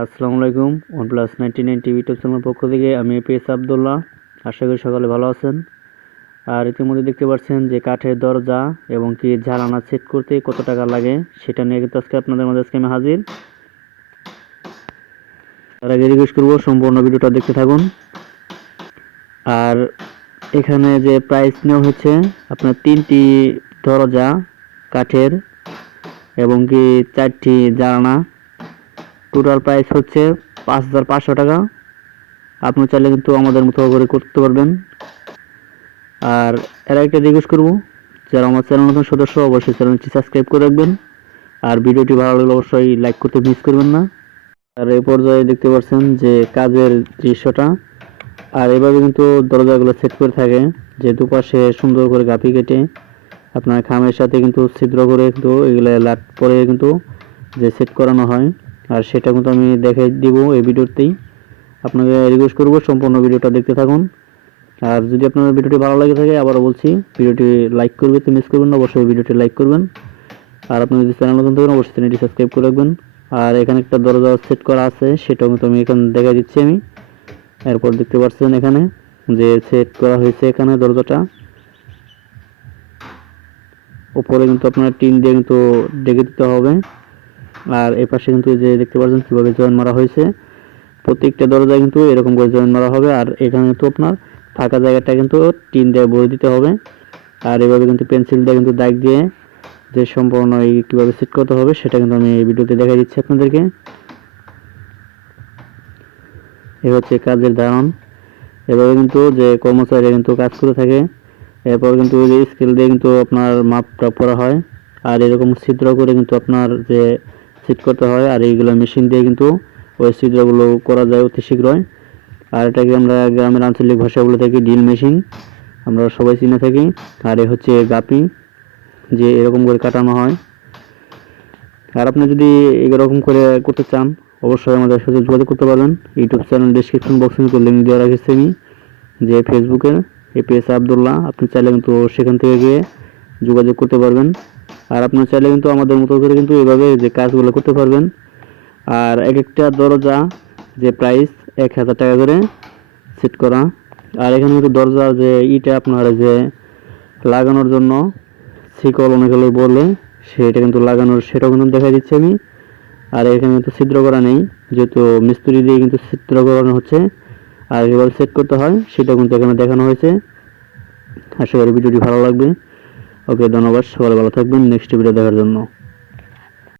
আসসালামু আলাইকুম OnePlus ninety nine TV YouTube channel পক্ষ থেকে, আমি পেস আবদুল্লাহ। আশা করি সকালে ভালো আছেন। আর ইতিমধ্যে দেখতে পাচ্ছেন যে কাঠের দরজা এবং কি জ্বালানা সেট করতে কত টাকা লাগে, সেটা নিয়ে কিন্তু আজকে আপনাদের মাঝে আজকে আমি হাজির। তার আগে রিকোয়েস্ট করব সম্পূর্ণ ভিডিওটা দেখতে থাকুন। আর এখানে যে প্রাইস নেওয়া হয়েছে, আপনার তিনটি দরজা, কাঠের এবং কি চারটি জ্বালানা টোটাল প্রাইস হচ্ছে পাঁচ হাজার পাঁচশো টাকা। আপনি চাইলে কিন্তু আমাদের মতো করে করতে পারবেন। আর এর একটা রিকোয়েস্ট করব, যারা আমার চ্যানেল নতুন সদস্য, অবশ্যই চ্যানেলটি সাবস্ক্রাইব করে রাখবেন। আর ভিডিওটি ভালো লাগলে অবশ্যই লাইক করতে মিস করবেন না। আর এই পর্যায়ে দেখতে পাচ্ছেন যে কাজের দৃশ্যটা। আর এভাবে কিন্তু দরজাগুলো সেট করে থাকে, যে দুপাশে সুন্দর করে গাপি কেটে আপনার খামের সাথে কিন্তু ছিদ্র করে কিন্তু এগুলো লাট পরে কিন্তু যে সেট করানো হয়। আর সেটা কিন্তু আমি দেখে দিব এই ভিডিওতেই। আপনাকে রিকোয়েস্ট করব সম্পূর্ণ ভিডিওটা দেখতে থাকুন। আর যদি আপনার ভিডিওটি ভালো লাগে থাকে, আবারও বলছি, ভিডিওটি লাইক করবে, তো মিস করবেন অবশ্যই ভিডিওটি লাইক করবেন। আর আপনি যদি চ্যানেল নতুন থাকেন, অবশ্যই চ্যানেলটি সাবস্ক্রাইব করে রাখবেন। আর এখানে একটা দরজা সেট করা আছে, সেটাও কিন্তু আমি এখানে দেখা দিচ্ছি আমি। এরপর দেখতে পাচ্ছেন এখানে যে সেট করা হয়েছে এখানে দরজাটা। উপরে কিন্তু আপনার টিন দিয়ে কিন্তু ডেকে দিতে হবে। আর এ পাশে কিন্তু যে দেখতে পাচ্ছেন কীভাবে জয়েন মারা হয়েছে, প্রত্যেকটা দরজায় কিন্তু এরকম করে জয়েন মারা হবে। আর এখানে কিন্তু আপনার ফাঁকা জায়গাটা কিন্তু টিন দিয়ে ভরে দিতে হবে। আর এভাবে কিন্তু পেন্সিল দিয়ে কিন্তু দাগ দিয়ে যে সম্পূর্ণ এই কীভাবে সেট করতে হবে, সেটা কিন্তু আমি এই ভিডিওতে দেখা দিচ্ছি আপনাদেরকে। এ হচ্ছে কাজের ধারণ এভাবে কিন্তু যে কর্মচারীরা কিন্তু কাজ করে থাকে, এরপর কিন্তু যে স্কেল দিয়ে কিন্তু আপনার মাপটা পড়া হয়। আর এরকম ছিদ্র করে কিন্তু আপনার যে সেট করতে হয় আর এইগুলো মেশিন দিয়ে কিন্তু ওই ছিদ্রগুলো করা যায় অতি শীঘ্রই। আর এটাকে আমরা গ্রামের আঞ্চলিক ভাষা বলে থাকি ডিল মেশিন আমরা সবাই চিনে থাকি। আর এ হচ্ছে গাপি, যে এরকম করে কাটানো হয়। আর আপনি যদি এরকম করে করতে চান, অবশ্যই আমাদের সাথে যোগাযোগ করতে পারবেন ইউটিউব চ্যানেল ডিসক্রিপশন বক্সে কিন্তু লিঙ্ক দেওয়া রাখেছি আমি। যে ফেসবুকে এপিএস আবদুল্লাহ আপনি চাইলে কিন্তু সেখান থেকে গিয়ে যোগাযোগ করতে পারবেন। আর আপনার চাইলে কিন্তু আমাদের মতো করে কিন্তু এভাবে যে কাজগুলো করতে পারবেন। আর এক একটা দরজা যে প্রাইস এক হাজার টাকা করে সেট করা। আর এখানে কিন্তু দরজা যে ইটা আপনার যে লাগানোর জন্য শিকল অনেকগুলো বলে সেটা কিন্তু লাগানোর সেটাও কিন্তু দেখা দিচ্ছি আমি। আর এখানে কিন্তু ছিদ্র করা নেই, যেহেতু মিস্ত্রি দিয়ে কিন্তু ছিদ্র করানো হচ্ছে। আর এবার সেট করতে হয় সেটা কিন্তু এখানে দেখানো হয়েছে। আশা করি ভিডিওটি ভালো লাগবে। ওকে ধন্যবাদ সবাই ভালো থাকবেন নেক্সট ভিডিও দেখার জন্য।